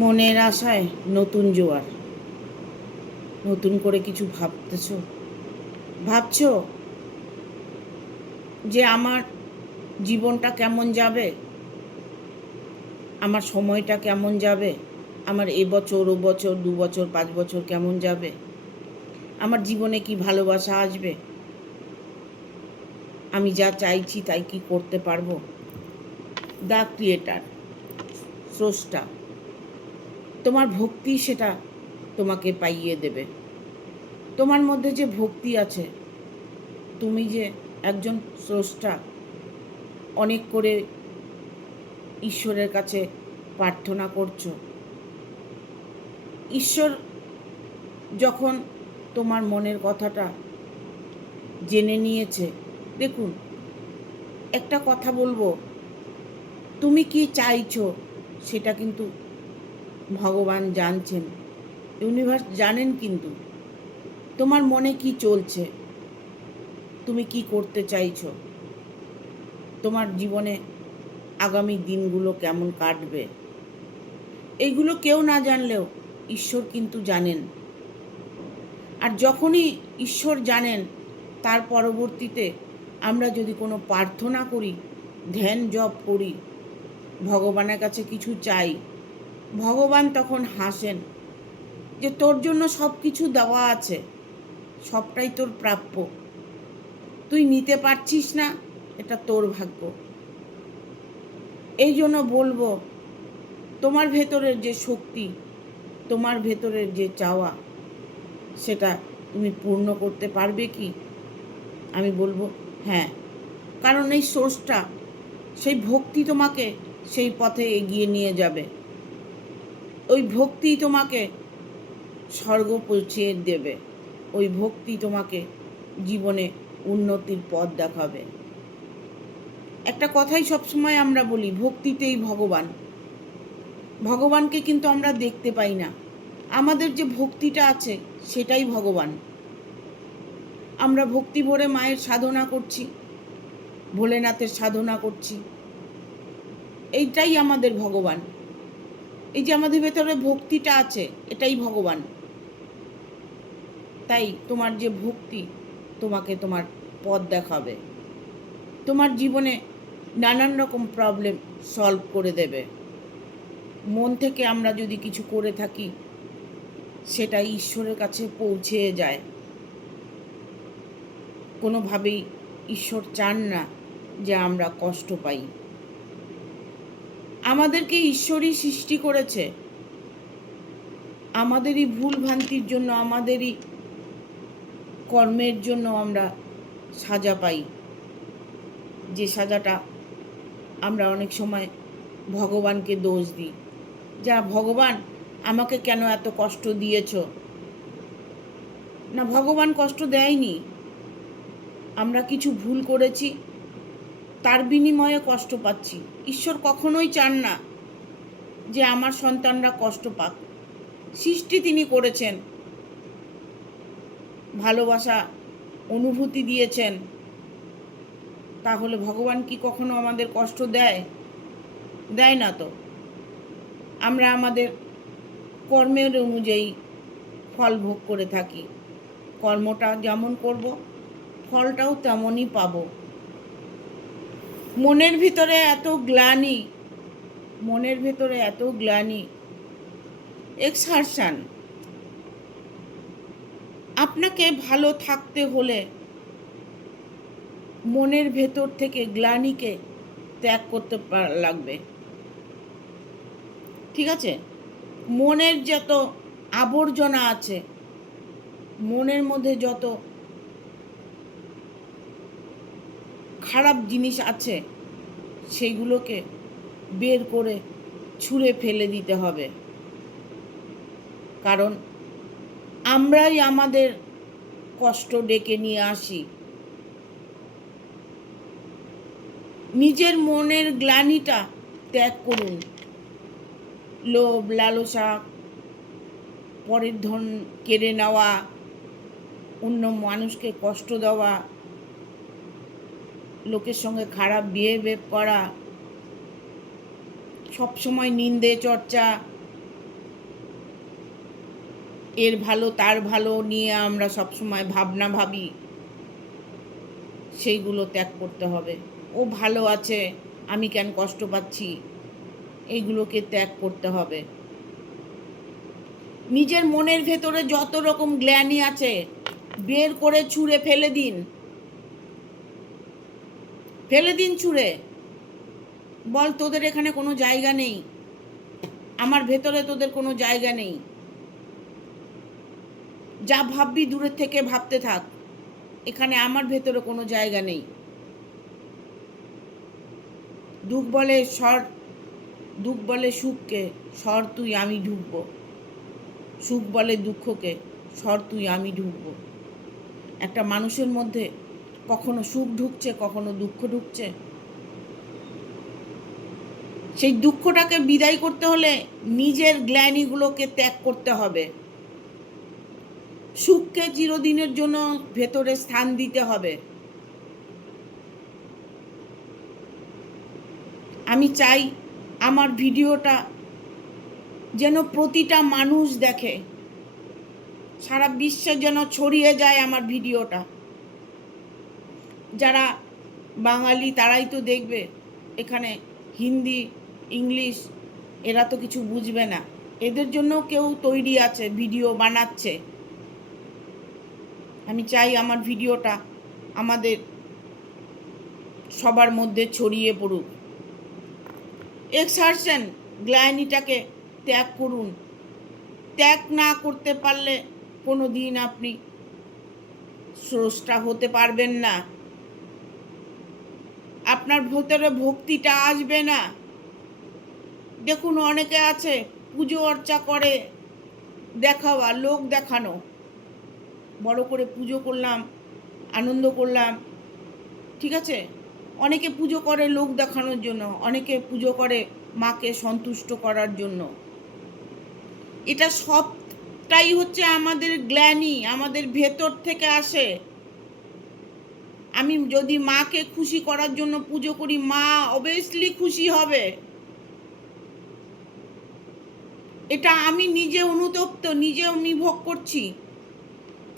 মনের আশায় নতুন জোয়ার। নতুন করে কিছু ভাবছো যে আমার জীবনটা কেমন যাবে, আমার সময়টা কেমন যাবে, আমার এবছর ও বছর 2 বছর 5 বছর কেমন যাবে, আমার জীবনে কি ভালোবাসা আসবে, আমি যা চাইছি তাই কি করতে পারবো। দ্য ক্রিয়েটার, স্রষ্টা, তোমার ভক্তি সেটা তোমাকে পাইয়ে দেবে। তোমার মধ্যে যে ভক্তি আছে, তুমি যে একজন স্রষ্টা, অনেক করে ঈশ্বরের কাছে প্রার্থনা করছো, ঈশ্বর যখন তোমার মনের কথাটা জেনে নিয়েছে, দেখুন একটা কথা বলবো, তুমি কি চাইছো সেটা কিন্তু ভগবান জানছেন, ইউনিভার্স জানেন, কিন্তু তোমার মনে কি চলছে, তুমি কি করতে চাইছো, তোমার জীবনে আগামী দিনগুলো কেমন কাটবে, এইগুলো কেউ না জানলেও ঈশ্বর কিন্তু জানেন। আর যখনই ঈশ্বর জানেন, তার পরবর্তীতে আমরা যদি কোনো প্রার্থনা করি, ধ্যান জপ করি, ভগবানের কাছে কিছু চাই, ভগবান তখন হাসেন যে তোর জন্য সব কিছু দেওয়া আছে, সবটাই তোর প্রাপ্য, তুই নিতে পারছিস না, এটা তোর ভাগ্য। এই জন্য বলবো, তোমার ভেতরের যে শক্তি, তোমার ভেতরের যে চাওয়া, সেটা তুমি পূর্ণ করতে পারবে কি? আমি বলবো হ্যাঁ, কারণ এই সোর্সটা, সেই ভক্তি তোমাকে সেই পথে এগিয়ে নিয়ে যাবে। ওই ভক্তি তোমাকে স্বর্গ পৌঁছিয়ে দেবে, ওই ভক্তি তোমাকে জীবনে উন্নতির পথ দেখাবে। একটা কথাই সবসময় আমরা বলি, ভক্তিতেই ভগবান। ভগবানকে কিন্তু আমরা দেখতে পাই না, আমাদের যে ভক্তিটা আছে সেটাই ভগবান। আমরা ভক্তি ভরে মায়ের সাধনা করছি, ভোলেনাথের সাধনা করছি, এইটাই আমাদের ভগবান। এই যে আমাদের ভেতরে ভক্তিটা আছে, এটাই ভগবান। তাই তোমার যে ভক্তি তোমাকে তোমার পথ দেখাবে, তোমার জীবনে নানান রকম প্রবলেম সলভ করে দেবে। মন থেকে আমরা যদি কিছু করে থাকি, সেটা ঈশ্বরের কাছে পৌঁছে যায়। কোনোভাবেই ঈশ্বর চান না যে আমরা কষ্ট পাই। আমাদেরকে ঈশ্বরই সৃষ্টি করেছে, আমাদেরই ভুল ভ্রান্তির জন্য, আমাদেরই কর্মের জন্য আমরা সাজা পাই। যে সাজাটা আমরা অনেক সময় ভগবানকে দোষ দিই, যা ভগবান আমাকে কেন এত কষ্ট দিয়েছ। না, ভগবান কষ্ট দেয়নি, আমরা কিছু ভুল করেছি, তার বিনিময়ে কষ্ট পাচ্ছি। ঈশ্বর কখনোই চান না যে আমার সন্তানরা কষ্ট পাক। সৃষ্টি তিনি করেছেন, ভালোবাসা অনুভূতি দিয়েছেন, তাহলে ভগবান কি কখনো আমাদের কষ্ট দেয়? দেয় না তো। আমরা আমাদের কর্মের অনুযায়ী ফল ভোগ করে থাকি, কর্মটা যেমন করব ফলটাও তেমনই পাব। মনের ভিতরে এত গ্লানি, মনের ভেতরে এত গ্লানি, এক্সারশন। আপনাকে ভালো থাকতে হলে মনের ভেতর থেকে গ্লানিকে ত্যাগ করতে লাগবে, ঠিক আছে? মনের যত আবর্জনা আছে, মনের মধ্যে যত খারাপ জিনিস আছে, সেগুলোকে বের করে ছুঁড়ে ফেলে দিতে হবে। কারণ আমরাই আমাদের কষ্ট ডেকে নিয়ে আসি। নিজের মনের গ্লানিটা ত্যাগ করুন। লোভ, লালসা, পরের ধন কেড়ে নেওয়া, অন্য মানুষকে কষ্ট দেওয়া, লোকের সঙ্গে খারাপ বিহেভ করা, সবসময় নিন্দে চর্চা, এর ভালো তার ভালো নিয়ে আমরা সবসময় ভাবনা ভাবি, সেইগুলো ত্যাগ করতে হবে। ও ভালো আছে, আমি কেন কষ্ট পাচ্ছি, এইগুলোকে ত্যাগ করতে হবে। নিজের মনের ভেতরে যত রকম গ্লানি আছে বের করে ছুঁড়ে ফেলে দিন, ফেলে দিন ছুঁড়ে। বল তোদের এখানে কোনো জায়গা নেই, আমার ভেতরে তোদের কোনো জায়গা নেই। যা ভাববি দূরের থেকে ভাবতে থাক, এখানে আমার ভেতরে কোনো জায়গা নেই। দুঃখ বলে সর, দুঃখ বলে সুখকে, সর তুই আমি ঢুকবো। সুখ বলে দুঃখকে, সর তুই আমি ঢুকবো। একটা মানুষের মধ্যে কখনো সুখ ঢুকছে, কখনো দুঃখ ঢুকছে। সেই দুঃখটাকে বিদায় করতে হলে নিজের গ্লানিগুলোকে ত্যাগ করতে হবে। সুখকে চিরদিনের জন্য ভেতরে স্থান দিতে হবে। আমি চাই আমার ভিডিওটা যেন প্রতিটা মানুষ দেখে, সারা বিশ্বে যেন ছড়িয়ে যায় আমার ভিডিওটা। যারা বাঙালি তারাই তো দেখবে, এখানে হিন্দি ইংলিশ এরা তো কিছু বুঝবে না, এদের জন্য কেউ তৈরি আছে, ভিডিও বানাচ্ছে। আমি চাই আমার ভিডিওটা আমাদের সবার মধ্যে ছড়িয়ে পড়ুক। এক্সারশন, গ্লানিটাকে ত্যাগ করুন। ত্যাগ না করতে পারলে কোনো দিন আপনি স্রষ্টা হতে পারবেন না, আপনার ভেতরে ভক্তিটা আসবে না। দেখুন অনেকে আছে পুজো অর্চা করে দেখাওয়া, লোক দেখানো, বড় করে পুজো করলাম, আনন্দ করলাম, ঠিক আছে। অনেকে পুজো করে লোক দেখানোর জন্য, অনেকে পুজো করে মাকে সন্তুষ্ট করার জন্য। এটা সবটাই হচ্ছে আমাদের গ্লানি, আমাদের ভেতর থেকে আসে। আমি যদি মাকে খুশি করার জন্য পুজো করি, মা অবভিয়াসলি খুশি হবে। এটা আমি নিজে অনুতপ্ত, নিজে অনুভব করছি,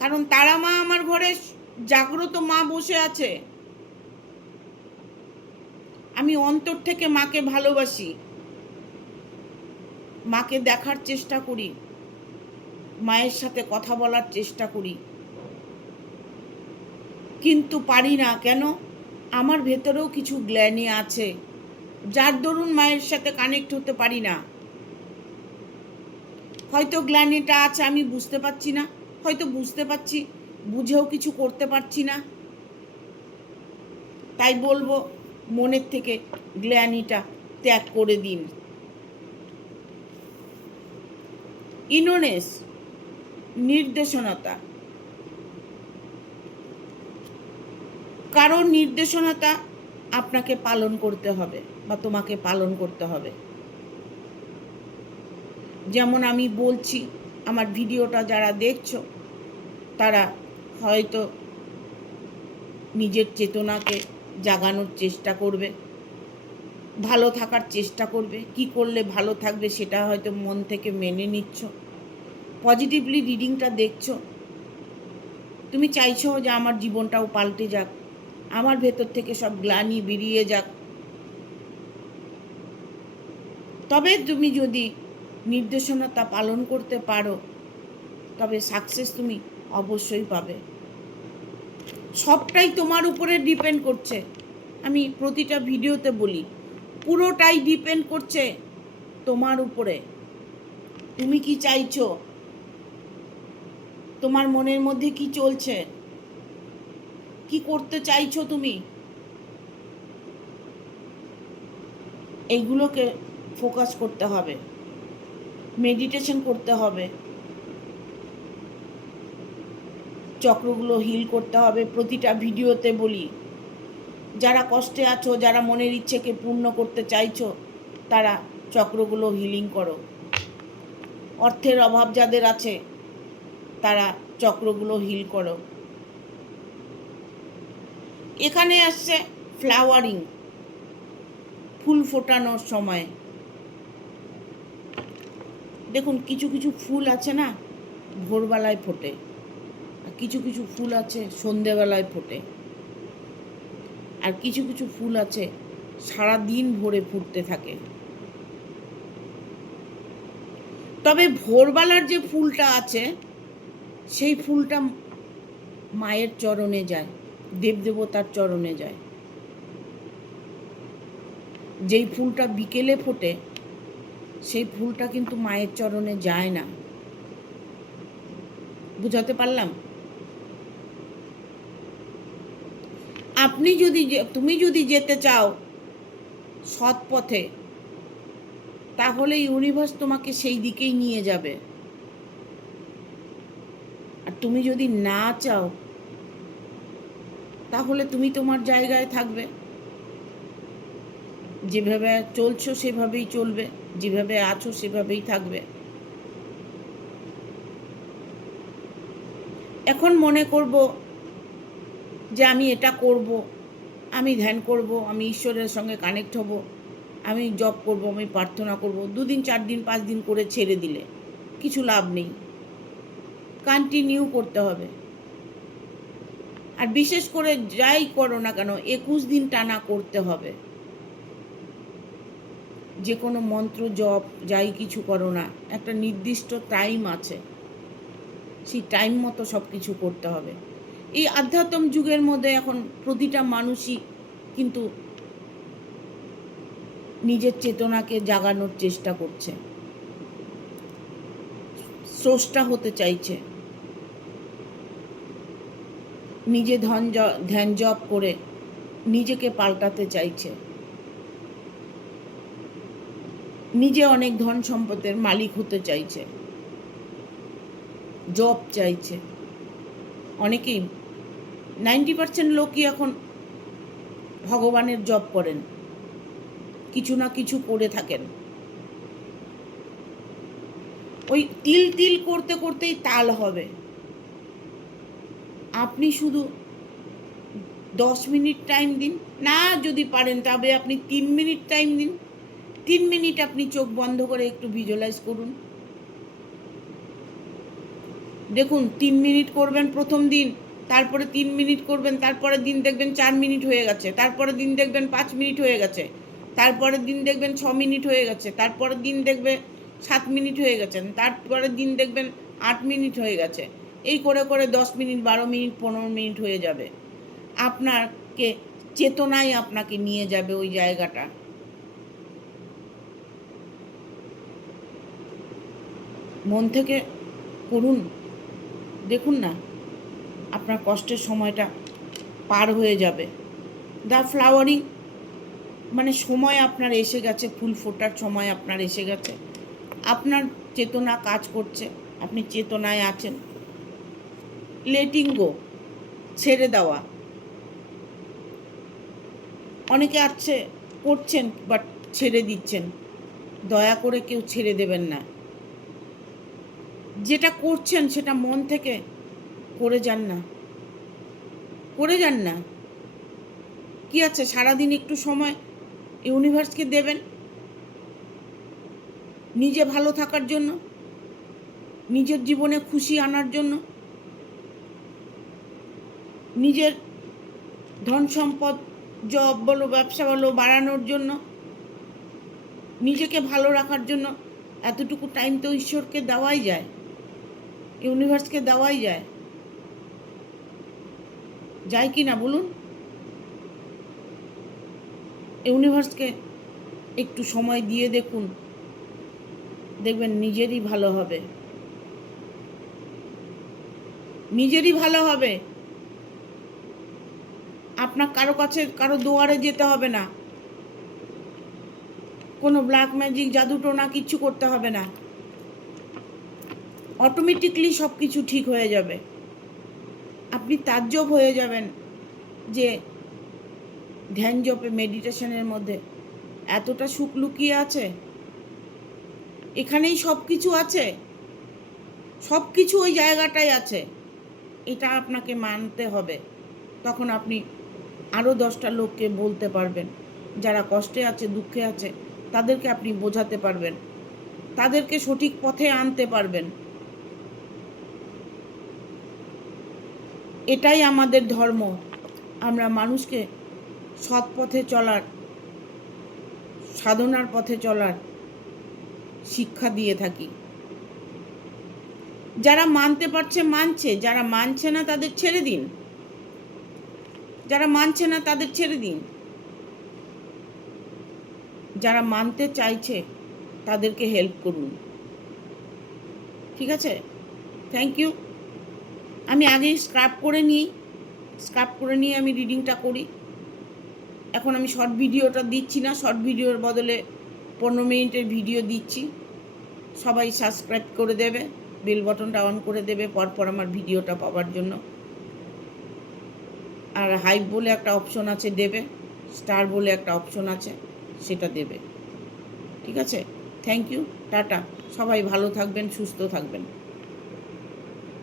কারণ তারা মা আমার ঘরে জাগ্রত মা বসে আছে। আমি অন্তর থেকে মাকে ভালোবাসি, মাকে দেখার চেষ্টা করি, মায়ের সাথে কথা বলার চেষ্টা করি, কিন্তু পারি না। কেন? আমার ভেতরেও কিছু গ্লানি আছে, যার দরুন মায়ের সাথে কানেক্ট হতে পারি না। হয়তো গ্লানিটা আছে আমি বুঝতে পারছি না, হয়তো বুঝতে পারছি, বুঝেও কিছু করতে পারছি না। তাই বলবো মনের থেকে গ্লানিটা ত্যাগ করে দিন। ইনোনেস, নির্দেশনতা, কারোর নির্দেশনতা আপনাকে পালন করতে হবে বা তোমাকে পালন করতে হবে। যেমন আমি বলছি, আমার ভিডিওটা যারা দেখছো তারা হয়তো নিজের চেতনাকে জাগানোর চেষ্টা করবে, ভালো থাকার চেষ্টা করবে। কি করলে ভালো থাকবে সেটা হয়তো মন থেকে মেনে নিচ্ছ, পজিটিভলি রিডিংটা দেখছো। তুমি চাইছো যে আমার জীবনটাও পাল্টে যাক, আমার ভেতর থেকে সব গ্লানি বেরিয়ে যাক। তবে তুমি যদি নির্দেশনতা পালন করতে পারো তবে সাকসেস তুমি অবশ্যই পাবে। সবটাই তোমার উপরে ডিপেন্ড করছে। আমি প্রতিটা ভিডিওতে বলি, পুরোটাই ডিপেন্ড করছে তোমার উপরে। তুমি কি চাইছো, তোমার মনের মধ্যে কি চলছে, কি করতে চাইছো তুমি, এইগুলোকে ফোকাস করতে হবে, মেডিটেশন করতে হবে, চক্রগুলো হিল করতে হবে। প্রতিটা ভিডিওতে বলি, যারা কষ্টে আছো, যারা মনের ইচ্ছেকে পূর্ণ করতে চাইছো, তারা চক্রগুলো হিলিং করো। অর্থের অভাব যাদের আছে তারা চক্রগুলো হিল করো। এখানে আসছে ফ্লাওয়ারিং, ফুল ফোটানোর সময়। দেখুন কিছু কিছু ফুল আছে না, ভোরবেলায় ফোটে, আর কিছু কিছু ফুল আছে সন্ধেবেলায় ফোটে, আর কিছু কিছু ফুল আছে সারা দিন ভরে ফুটতে থাকে। তবে ভোরবেলার যে ফুলটা আছে সেই ফুলটা মায়ের চরণে যায়, দেবদেবতার চরণে যায়। যেই ফুলটা বিকেলে ফোটে সেই ফুলটা কিন্তু মায়ের চরণে যায় না। বুঝাতে পারলাম? তুমি যদি যেতে চাও সৎ পথে, তাহলে ইউনিভার্স তোমাকে সেই দিকেই নিয়ে যাবে। আর তুমি যদি না চাও, তাহলে তুমি তোমার জায়গায় থাকবে, যেভাবে চলছো সেভাবেই চলবে, যেভাবে আছো সেভাবেই থাকবে। এখন মনে করব যে আমি এটা করব, আমি ধ্যান করব, আমি ঈশ্বরের সঙ্গে কানেক্ট হব, আমি জপ করব, আমি প্রার্থনা করব, 2 দিন 4 দিন 5 দিন করে ছেড়ে দিলে কিছু লাভ নেই, কন্টিনিউ করতে হবে। আর বিশেষ করে যাই করো না কেন 21 দিন টানা করতে হবে। যে কোনো মন্ত্র জপ যাই কিছু করো না, একটা নির্দিষ্ট টাইম আছে, সেই টাইম মতো সব কিছু করতে হবে। এই আধ্যাত্ম যুগের মধ্যে এখন প্রতিটা মানুষই কিন্তু নিজের চেতনাকে জাগানোর চেষ্টা করছে, স্রষ্টা হতে চাইছে, নিজে ধ্যান জপ করে নিজেকে পাল্টাতে চাইছে, নিজে অনেক ধন সম্পদের মালিক হতে চাইছে, জব চাইছে। অনেকেই 90% লোকই এখন ভগবানের জব করেন, কিছু না কিছু করে থাকেন। ওই তিল তিল করতে করতেই তাল হবে। আপনি শুধু 10 মিনিট টাইম দিন, না যদি পারেন তবে আপনি 3 মিনিট টাইম দিন। 3 মিনিট আপনি চোখ বন্ধ করে একটু ভিজুয়ালাইজ করুন। দেখুন 3 মিনিট করবেন প্রথম দিন, তারপরে 3 মিনিট করবেন, তারপরের দিন দেখবেন 4 মিনিট হয়ে গেছে, তারপরের দিন দেখবেন 5 মিনিট হয়ে গেছে, তারপরের দিন দেখবেন 6 মিনিট হয়ে গেছে, তারপরের দিন দেখবে 7 মিনিট হয়ে গেছেন, তারপরের দিন দেখবেন 8 মিনিট হয়ে গেছে। এই করে করে 10 মিনিট 12 মিনিট 15 মিনিট হয়ে যাবে। আপনাকে চেতনায় আপনাকে নিয়ে যাবে ওই জায়গাটা। মন থেকে করুন, দেখুন না আপনার কষ্টের সময়টা পার হয়ে যাবে। দ্য ফ্লাওয়ারিং মানে সময় আপনার এসে গেছে, ফুল ফোটার সময় আপনার এসে গেছে, আপনার চেতনা কাজ করছে, আপনি চেতনায় আছেন। লেটিং গো, ছেড়ে দেওয়া। অনেকে আছে করছেন বাট ছেড়ে দিচ্ছেন, দয়া করে কেউ ছেড়ে দেবেন না। যেটা করছেন সেটা মন থেকে করে যান না, করে যান না। কি আছে, সারাদিন একটু সময় ইউনিভার্সকে দেবেন নিজে ভালো থাকার জন্য, নিজের জীবনে খুশি আনার জন্য, নিজের ধন সম্পদ জব বলো ব্যবসা বলো বাড়ানোর জন্য, নিজেকে ভালো রাখার জন্য। এতটুকু টাইম তো ঈশ্বরকে দেওয়াই যায়, ইউনিভার্সকে দেওয়াই যায়, যায় কি না বলুন? ইউনিভার্সকে একটু সময় দিয়ে দেখুন, দেখবেন নিজেরই ভালো হবে, নিজেরই ভালো হবে। আপনার কারো কাছে কারো দুয়ারে যেতে হবে না, কোনো ব্ল্যাক ম্যাজিক জাদু টোনা কিচ্ছু করতে হবে না, অটোমেটিকলি সব কিছু ঠিক হয়ে যাবে। আপনি তাজ্জব হয়ে যাবেন যে ধ্যান জপে মেডিটেশনের মধ্যে এতটা সুখ লুকিয়ে আছে, এখানেই সব কিছু আছে, সব কিছু ওই জায়গাটাই আছে। এটা আপনাকে মানতে হবে, তখন আপনি আরও 10টা লোককে বলতে পারবেন, যারা কষ্টে আছে দুঃখে আছে তাদেরকে আপনি বোঝাতে পারবেন, তাদেরকে সঠিক পথে আনতে পারবেন। এটাই আমাদের ধর্ম। আমরা মানুষকে সৎ পথে চলার, সাধনার পথে চলার শিক্ষা দিয়ে থাকি। যারা মানতে পারছে মানছে, যারা মানছে না তাদের ছেড়ে দিন, যারা মানছে না তাদের ছেড়ে দিন। যারা মানতে চাইছে তাদেরকে হেল্প করুন, ঠিক আছে? Thank you. আমি আগেই স্ক্রাব করে নিয়ে আমি রিডিংটা করি। এখন আমি শর্ট ভিডিওটা দিচ্ছি না, শর্ট ভিডিওর বদলে 15 মিনিটের ভিডিও দিচ্ছি। সবাই সাবস্ক্রাইব করে দেবে, বেল বটনটা অন করে দেবে পরপর আমার ভিডিওটা পাওয়ার জন্য। আর হাইপ বলে একটা অপশন আছে দেবে, স্টার বলে একটা অপশন আছে সেটা দেবে, ঠিক আছে? Thank you, tata. সবাই ভালো থাকবেন, সুস্থ থাকবেন।